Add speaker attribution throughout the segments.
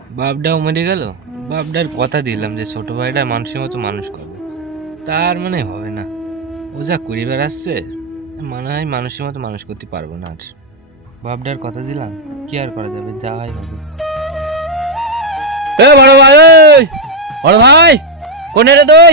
Speaker 1: বাপটাও মরে গেল। বাপটার কথা দিলাম যে ছোট ভাইটা মানুষের মতো মানুষ করবে, তার মানে হবে না। ও যা করে বেড়াচ্ছে, মনে হয় মানুষের মতো মানুষ করতে পারবো না আর। বাপটার কথা দিলাম, কি আর করা যাবে, যা হয় হবে। এ বড় ভাই, ওই বড় ভাই, কোনে রে তুই?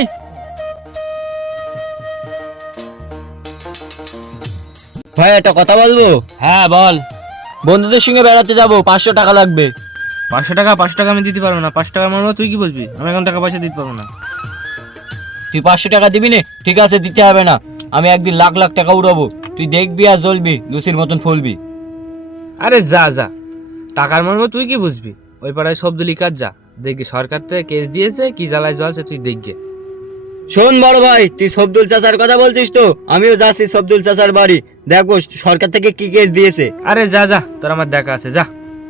Speaker 2: ভাই একটা কথা বলবো।
Speaker 1: হ্যাঁ বল।
Speaker 2: বন্ধুদের সঙ্গে বেড়াতে যাব, 500 টাকা লাগবে।
Speaker 1: 500 টাকা? 500 টাকা আমি দিতে পারবো না। 500 টাকা মারবো, তুই কি বলবি? আমি এখন টাকা পয়সা দিতে পারবো না।
Speaker 2: তুই 500 টাকা দিবি না? ঠিক আছে, দিতে হবে না। আমি একদিন লাখ লাখ টাকা উড়াবো, তুই দেখবি আর জ্বলবি, লুসির মতন ফুলবি।
Speaker 1: আরে যা যা, টাকার মর্ম তুই কি বুঝবি? ওই পাড়ায় সব দলি কাজ, যা দেখবি সরকার থেকে কেস দিয়েছে, কি জ্বালায় জ্বলছে তুই দেখবি।
Speaker 2: শোন বড় ভাই, তুই সবদুল চাচার কথা বলছিস তো? আমিও যাচ্ছি সবদুল চাচার বাড়ি, দেখবো সরকার থেকে কি কেস দিয়েছে।
Speaker 1: আরে যা যা, তোর আমার দেখা আছে, যা।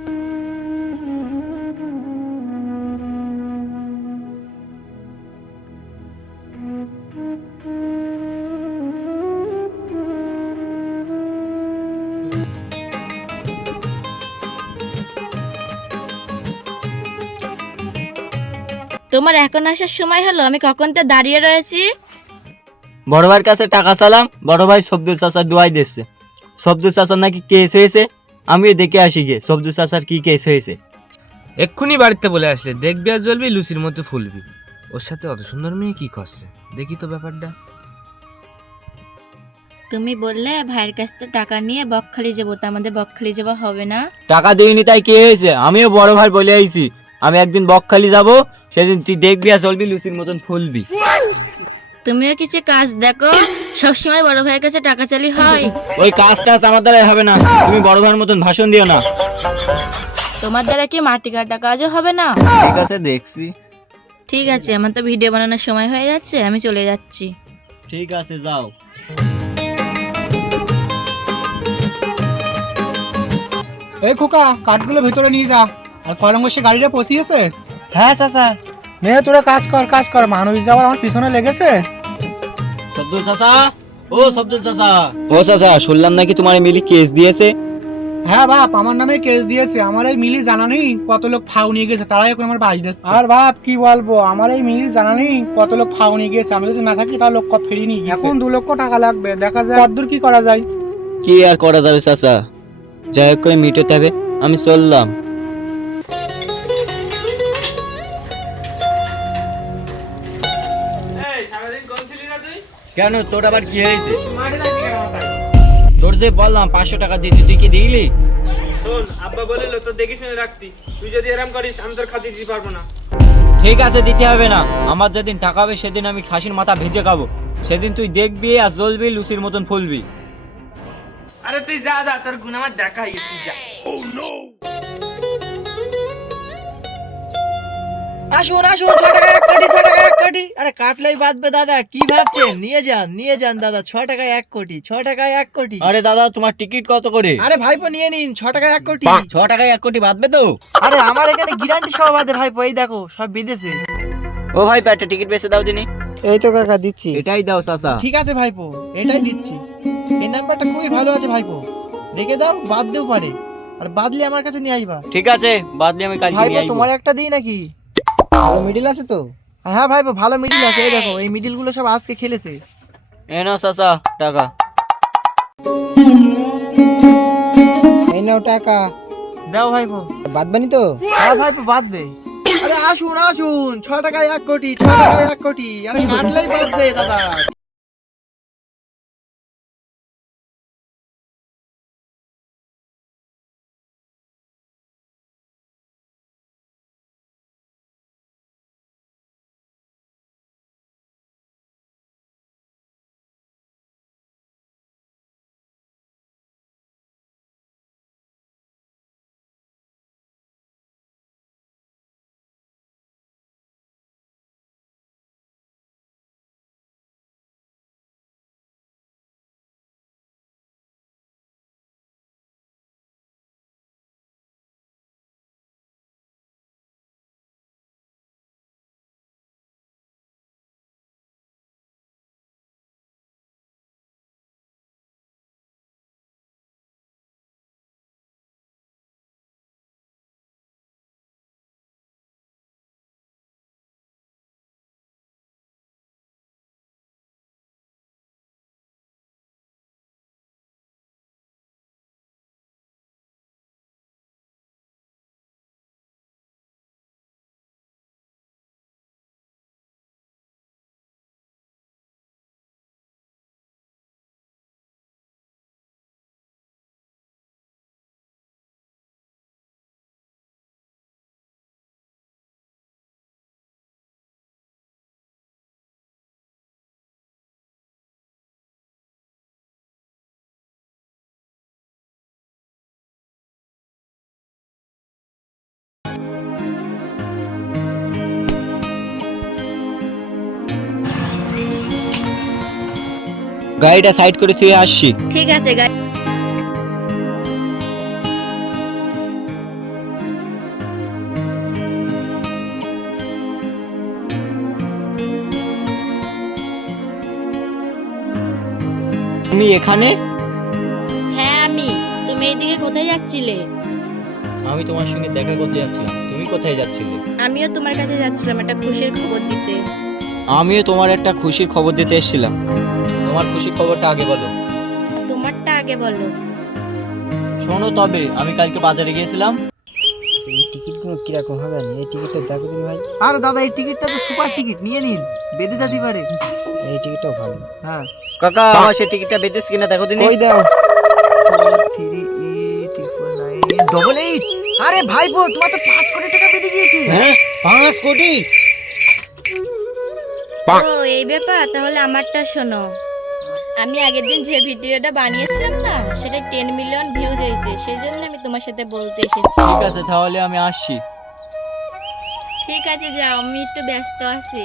Speaker 3: তোমার এখন আসার সময় হলো? আমি কখন তো দাঁড়িয়ে রয়েছি।
Speaker 2: বড় ভাইয়ের কাছে টাকা চালাম, বড় ভাই সবদুল চাচার দোয়াই দিচ্ছে। সবদুল চাচার নাকি কেস হয়েছে, আমিও দেখে আসি গিয়ে সবদুল চাচার কি কেস হয়েছে।
Speaker 1: এক্ষুনি বাড়িতে বলে আসলে দেখবি আর জ্বলবি, লুচির মতো ফুলবি। ওর সাথে অত সুন্দর মেয়ে কি করছে, দেখি তো ব্যাপারটা।
Speaker 3: তুমি বললে ভাইয়ের কাছ থেকে টাকা নিয়ে বকখালি যাবো, তা আমাদের বকখালি যাওয়া হবে না।
Speaker 2: টাকা দিইনি তাই কি হয়েছে? আমিও বড় ভাই বলে আইছি, আমি একদিন বকখালি যাব, সেদিন তুই দেখবি আর চলবি, লুচির মতন ফুলবি।
Speaker 3: তুমিও কিছু কাজ দেখো, সবসময় বড় ভাইয়ের কাছে টাকা চালি হয়।
Speaker 2: ওই কাজ টাজ আমার দ্বারা হবে না, তুমি বড় ভাইয়ের মতন ভাষণ দিও না।
Speaker 3: তোমার দ্বারা কি মাটি কাটা কাজও হবে না?
Speaker 2: ঠিক আছে, দেখছি।
Speaker 3: ঠিক আছে, আমার তো ভিডিও বানানোর সময় হয়ে যাচ্ছে, আমি চলে যাচ্ছি।
Speaker 2: ঠিক আছে, যাও।
Speaker 4: এই খোকা, কাঠগুলো ভেতরে নিয়ে যা। আর কলঙ্গ সে গাড়িটা পচিয়েছে।
Speaker 5: হ্যাঁ চাচা।
Speaker 4: নে তোরা কাজ কর কাজ কর, মানুষ যাওয়ার আমার পিছনে লেগেছে।
Speaker 2: সবদুল চাচা, ও সবদুল চাচা। ও চাচা, শুনলাম নাকি তোমার মিলি কেস দিয়েছে।
Speaker 4: হ্যাঁ বাপ, আমার নামে কেস দিয়েছে। আমার এই মিলি জানা নেই কত লোক ফাউ নিয়ে গেছে, তারাই এখন আমার বাস দিচ্ছে। আর বাপ কি বলবো, আমার এই মিলি জানা নেই কত লোক ফাউ নিয়ে গেছে। আমি যদি না থাকি তাহলে লোক ফেরি নিয়ে গেছে। এখন 2 লক্ষ টাকা লাগবে, দেখা যায় কতদূর কি করা যায়।
Speaker 2: কি আর করা যাবে চাচা, যাই হোক করে মিটাতে হবে। আমি চললাম। কেন, তোর আবার কি হয়েছে? তোর যে বললাম 500 টাকা দিতে, তুই কি দিলি?
Speaker 1: শোন, আব্বা বলিল তোর দেখে শুনে রাখতি, তুই যদি এরম করিস আমি তোর খাতি দিতে পারবো না।
Speaker 2: ঠিক আছে, দিতে হবে না। আমার যেদিন টাকা হবে সেদিন আমি খাসির মাথা ভেজে খাবো, সেদিন তুই দেখবি আর জ্বলবি, লুচির মতন ফুলবি।
Speaker 1: আরে তুই যা যা, তোর গুণ আমার দেখা হয়ে গেছে, তুই যা।
Speaker 5: আসুন আসুন, 6 টাকা 1 কোটি, 6 টাকা 1 কোটি। আরে কাটলেই বাঁধবে দাদা, কি ভাবছেন? নিয়ে যান দাদা, 6 টাকায় 1 কোটি, 6 টাকায় 1 কোটি।
Speaker 2: আরে দাদা, তোমার টিকিট কত করে?
Speaker 5: আরে ভাইপো নিয়ে নিন, 6 টাকায় 1 কোটি।
Speaker 2: 6 টাকায় 1 কোটি বাঁধবে তো?
Speaker 5: আরে আমার এখানে গ্যারান্টি সহ বাঁধে ভাইপো, এই দেখো সব বিদেশে।
Speaker 2: ও ভাই, একটা টিকিট বেচে দাও দিনি।
Speaker 5: এই তো কাকা দিচ্ছি।
Speaker 2: এটাই দাও চাচা।
Speaker 5: ঠিক আছে ভাইপো, এটাই দিচ্ছি। এই নাম্বারটা খুবই ভালো আছে ভাইপো, রেখে দাও, বাঁধতেও পারে। আর বাদলি আমার কাছে নিয়ে আসবা।
Speaker 2: ঠিক আছে, বাদলি আমি কালকে
Speaker 5: ভাইপো
Speaker 2: নিয়ে আসবো।
Speaker 5: তোমার একটা দিই নাকি? ভালো মিডিল আছে তো? হ্যাঁ ভাইপো, ভালো মিডিল আছে। এই দেখো, এই মিডিল গুলো সব আজকে খেলেছে।
Speaker 2: এ নাও চাচা টাকা।
Speaker 5: এই নাও টাকা। দাও ভাইপো। বাদবানি তো? হ্যাঁ ভাইপো, বাদবে। আরে আসুন আসুন, 6 টাকায় 1 কোটি, 6 টাকায় 1 কোটি। আরে কাটলেই বাদবে দাদা।
Speaker 2: গাড়িটা সাইড করে তুই আসছি।
Speaker 3: ঠিক আছে
Speaker 2: তুমি এখানে?
Speaker 3: হ্যাঁ আমি। তুমি এইদিকে কোথায় যাচ্ছিলে?
Speaker 2: আমি তোমার সঙ্গে দেখা করতে যাচ্ছিলাম। তুমি কোথায় যাচ্ছিলে?
Speaker 3: আমিও তোমার কাছে যাচ্ছিলাম একটা খুশির খবর দিতে।
Speaker 2: আমিও তোমার একটা খুশির খবর দিতে এসেছিলাম। তোমার খুশির খবরটা আগে বলো।
Speaker 3: তোমারটা আগে বলো।
Speaker 2: শোনো তবে, আমি কালকে বাজারে গিয়েছিলাম।
Speaker 5: এই টিকিটগুলো কিরকম হবে? এই টিকিটটা দেখো তুমি ভাই। আর দাদা এই টিকিটটা তো সুপার টিকিট, নিয়ে নিন, বেঁধে যেতে পারে। এই টিকিটটাও ভালো। হ্যাঁ
Speaker 2: কাকা, আমার সেই টিকিটটা বেঁচেছ কিনা দেখো দিন।
Speaker 5: কই দাও? 4388888। আরে ভাইপো, তোমার তো 5 কোটি টাকা বেঁধে গিয়েছে।
Speaker 2: হ্যাঁ 5 কোটি?
Speaker 3: ও এই ব্যাপার, তাহলে আমারটা শোনো। আমি আগের দিন যে ভিডিওটা বানিয়েছিলাম না, সেটা 10 মিলিয়ন ভিউজ হয়েছে, সেই জন্য আমি তোমার সাথে বলতে এসেছি।
Speaker 2: ঠিক আছে, তাহলে আমি আসছি।
Speaker 3: ঠিক আছে যাও, আমি একটু ব্যস্ত আছি।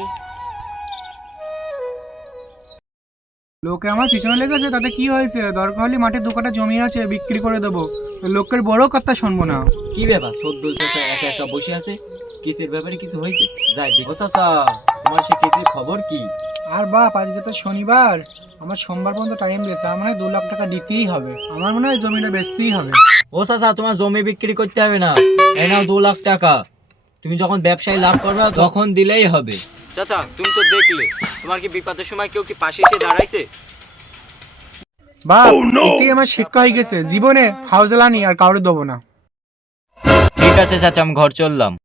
Speaker 4: লোকে আমার পিছনে লেগেছে, তাতে কি হয়েছে? দরকার হলে মাঠে 2 কাঠা জমি আছে, বিক্রি করে দেবো। লোকের বড় কথা শুনবো না।
Speaker 2: কি ব্যাপার, সদ্দুল চাচা একা একা বসে আছে? কেসের ব্যাপারে কিছু হয়েছে? যাই দেখো। চাচা, তোমার সেই কেসের খবর কি?
Speaker 4: আর বাপ, আজকে তো শনিবার, আমার সোমবার পর্যন্ত টাইম দিয়েছে। আমার মনে হয় 2 লাখ টাকা দিতেই হবে। আমার মনে হয় জমিটা বেচতেই হবে।
Speaker 2: ও চাচা, তোমার জমি বিক্রি করতে হবে না, এই নাও 2 লাখ টাকা। তুমি যখন ব্যবসায় লাভ করবে তখন দিলেই হবে। চাচা, তুমি তো দেখলে, তোমার কি বিপদের সময় কেউ কি পাশে এসে দাঁড়াইছে?
Speaker 4: বাপ, এটাই আমার শিক্ষা হয়ে গেছে, জীবনে ফাউজলানি আর কাউরে দেবো না।
Speaker 2: ঠিক আছে চাচা, আমি ঘর চললাম।